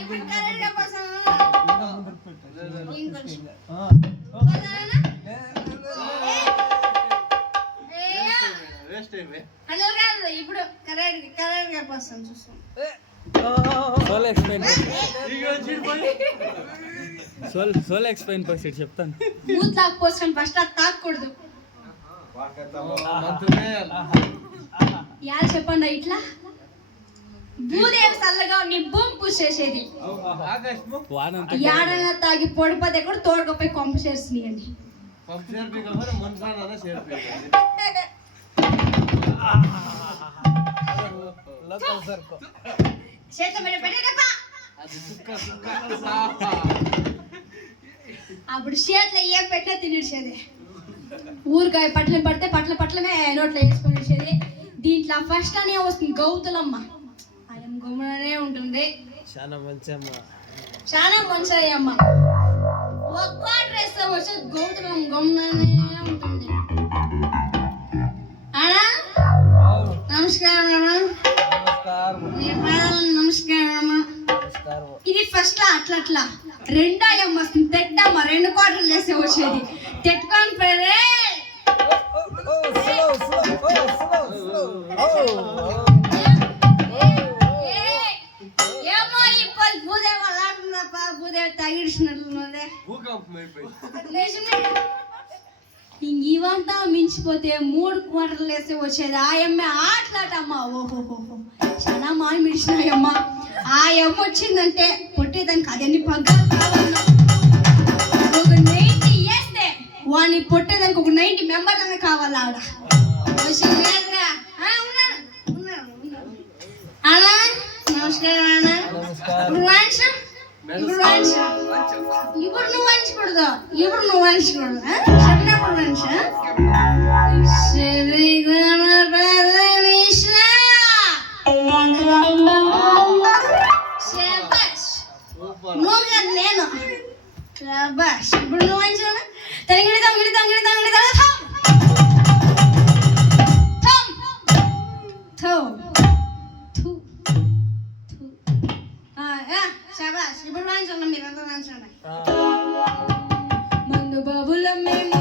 ఇప్పుడు కరెక్ట్గా పోసాము ఇప్పుడు కరెక్ట్గా పోస్తాను చూస్తాం సోల్ ఎక్స్ప్లెయిన్ పరిస్థితి చెప్తాను. బూత్ లాక్ పోస్తాను ఫస్ట్ అది తాకూడదు. యారు చెప్పండి ఇట్లా భూదేవి చల్లగా నీ భూమి పూసేసేది యాడైనా తాగి పొడిపోతే కూడా తోడుకపోయి కొంప చేస్తున్నాయండి. అప్పుడు చేతిలో ఏం పెట్టినా తినేసేది. ఊరికాయ పట్ల పడితే పట్లమే నోట్లో వేసుకొని దీంట్లో ఫస్ట్ అనే వస్తుంది గౌతులమ్మ. ఆయన గమ్ముననే ఉంటుంది. చాలా మంచి అమ్మ ఒక్క డ్రెస్ వచ్చి గౌతులమ్మ గమ్ముననే ఉంటుంది. అన్నా నమస్కారం అమ్మా. నమస్కారం అమ్మా. ఇది ఫస్ట్ లా అట్లా రెండో అమ్మ వస్తుంది తెట్టమ్మ 2 క్వార్టర్లు చేస్తే వచ్చేది తెట్టుకొని పేరే ఏమో ఇప్పుడు భూదేవి అలాంటుందప్ప భూదేవి తగిడిచినట్లున్నదే ఇవంతా మించిపోతే 3 క్వార్టర్లు వేస్తే వచ్చేది ఆ అమ్మ ఆటలాటమ్మ. ఓహోహోహో చాలా మాయ మిడిచినాయమ్మ. ఆ అమ్మ వచ్చిందంటే పొట్టేదానికి అదన్ని పగ్గాలు కావాలి. ఒక 90 వేస్తే వాడిని పొట్టేదానికి ఒక 90 మెంబర్లనే కావాలి. ఆడ అన్నా నమస్కారం అన్నా. ఇప్పుడు నువ్వు వంచకూడదు. చిన్నప్పుడు మనిషి నువ్వు కాదు నేను. ఇప్పుడు నువ్వు వంచు తగిడి ఇప్పుడు వంచండి మీరంతా వంచండి. మందు బాబుల మేము